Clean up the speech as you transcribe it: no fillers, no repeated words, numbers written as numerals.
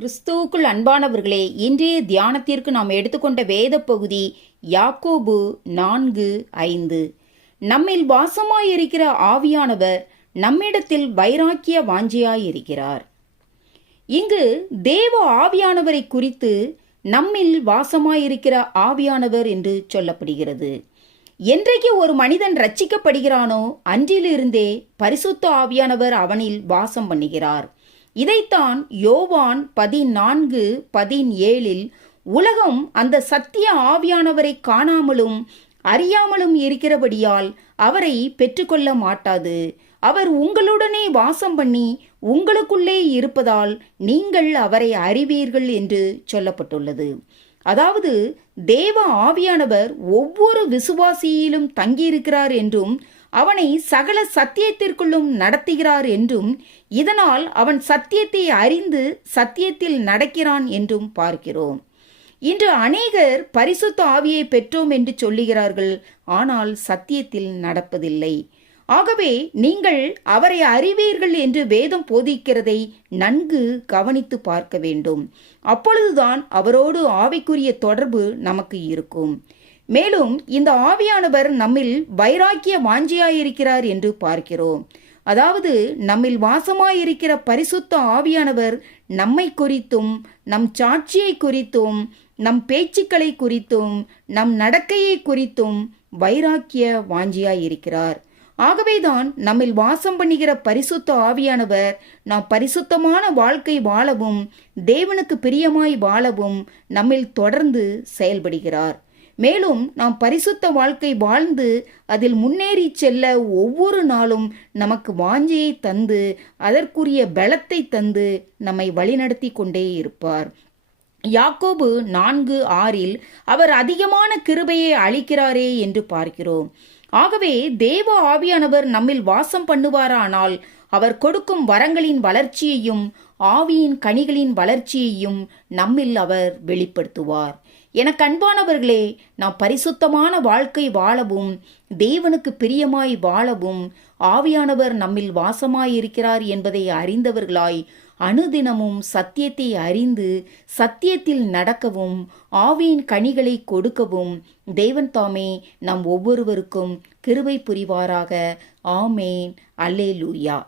கிறிஸ்துவுக்குள் அன்பானவர்களே, இன்றைய தியானத்திற்கு நாம் எடுத்துக்கொண்ட வேத பகுதி யாக்கோபு 4:5. நம்மில் வாசமாயிருக்கிற ஆவியானவர் நம்மிடத்தில் வைராக்கிய வாஞ்சியாயிருக்கிறார். இங்கு தேவ ஆவியானவரை குறித்து நம்மில் வாசமாயிருக்கிற ஆவியானவர் என்று சொல்லப்படுகிறது. என்றைக்கு ஒரு மனிதன் ரட்சிக்கப்படுகிறானோ அன்றிலிருந்தே பரிசுத்த ஆவியானவர் அவனில் வாசம் பண்ணுகிறார். இதைத்தான் யோவான் 14:17 உலகம் அந்த சத்திய ஆவியானவரை காணாமலும் அறியாமலும் இருக்கிறபடியால் அவரை பெற்றுக்கொள்ள மாட்டாது. அவர் உங்களுடனே வாசம் பண்ணி உங்களுக்குள்ளே இருப்பதால் நீங்கள் அவரை அறிவீர்கள் என்று சொல்லப்பட்டுள்ளது. அதாவது தேவ ஆவியானவர் ஒவ்வொரு விசுவாசியிலும் தங்கியிருக்கிறார் என்றும் அவனை சகல சத்தியத்திற்குள்ளும் நடத்துகிறார் என்றும் இதனால் அவன் சத்தியத்தை அறிந்து சத்தியத்தில் நடக்கிறான் என்றும் பார்க்கிறோம். இன்று அநேகர் பரிசுத்த ஆவியை பெற்றோம் என்று சொல்லுகிறார்கள், ஆனால் சத்தியத்தில் நடப்பதில்லை. ஆகவே நீங்கள் அவரை அறிவீர்கள் என்று வேதம் போதிக்கிறதை நன்கு கவனித்து பார்க்க வேண்டும். அப்பொழுதுதான் அவரோடு ஆவிக்குரிய தொடர்பு நமக்கு இருக்கும். மேலும் இந்த ஆவியானவர் நம்மில் வைராக்கிய வாஞ்சியாயிருக்கிறார் என்று பார்க்கிறோம். அதாவது நம்மில் வாசமாயிருக்கிற பரிசுத்த ஆவியானவர் நம்மை குறித்தும் நம் சாட்சியை குறித்தும் நம் பேச்சுக்களை குறித்தும் நம் நடக்கையை குறித்தும் வைராக்கிய வாஞ்சியாயிருக்கிறார். ஆகவேதான் நம்மில் வாசம் பண்ணுகிற பரிசுத்த ஆவியானவர் நாம் பரிசுத்தமான வாழ்க்கை வாழவும் தேவனுக்கு பிரியமாய் வாழவும் நம்மில் தொடர்ந்து செயல்படுகிறார். மேலும் நாம் பரிசுத்த வாழ்க்கை வாழ்ந்து அதில் முன்னேறி செல்ல ஒவ்வொரு நாளும் நமக்கு வாஞ்சையை தந்து அதற்குரிய பலத்தை தந்து நம்மை வழிநடத்தி கொண்டே இருப்பார். யாக்கோபு 4:6 அவர் அதிகமான கிருபையை அளிக்கிறாரே என்று பார்க்கிறோம். ஆகவே தேவ ஆவியானவர் நம்மில் வாசம் பண்ணுவாரானால் அவர் கொடுக்கும் வரங்களின் வளர்ச்சியையும் ஆவியின் கனிகளின் வளர்ச்சியையும் நம்மில் அவர் வெளிப்படுத்துவார். எனக்கு அன்பானவர்களே, நாம் பரிசுத்தமான வாழ்க்கை வாழவும் தேவனுக்கு பிரியமாய் வாழவும் ஆவியானவர் நம்மில் வாசமாயிருக்கிறார் என்பதை அறிந்தவர்களாய் அனுதினமும் சத்தியத்தை அறிந்து சத்தியத்தில் நடக்கவும் ஆவியின் கனிகளை கொடுக்கவும் தேவன் தாமே நம் ஒவ்வொருவருக்கும் கிருபை புரிவாராக. ஆமேன். அல்லேலூயா.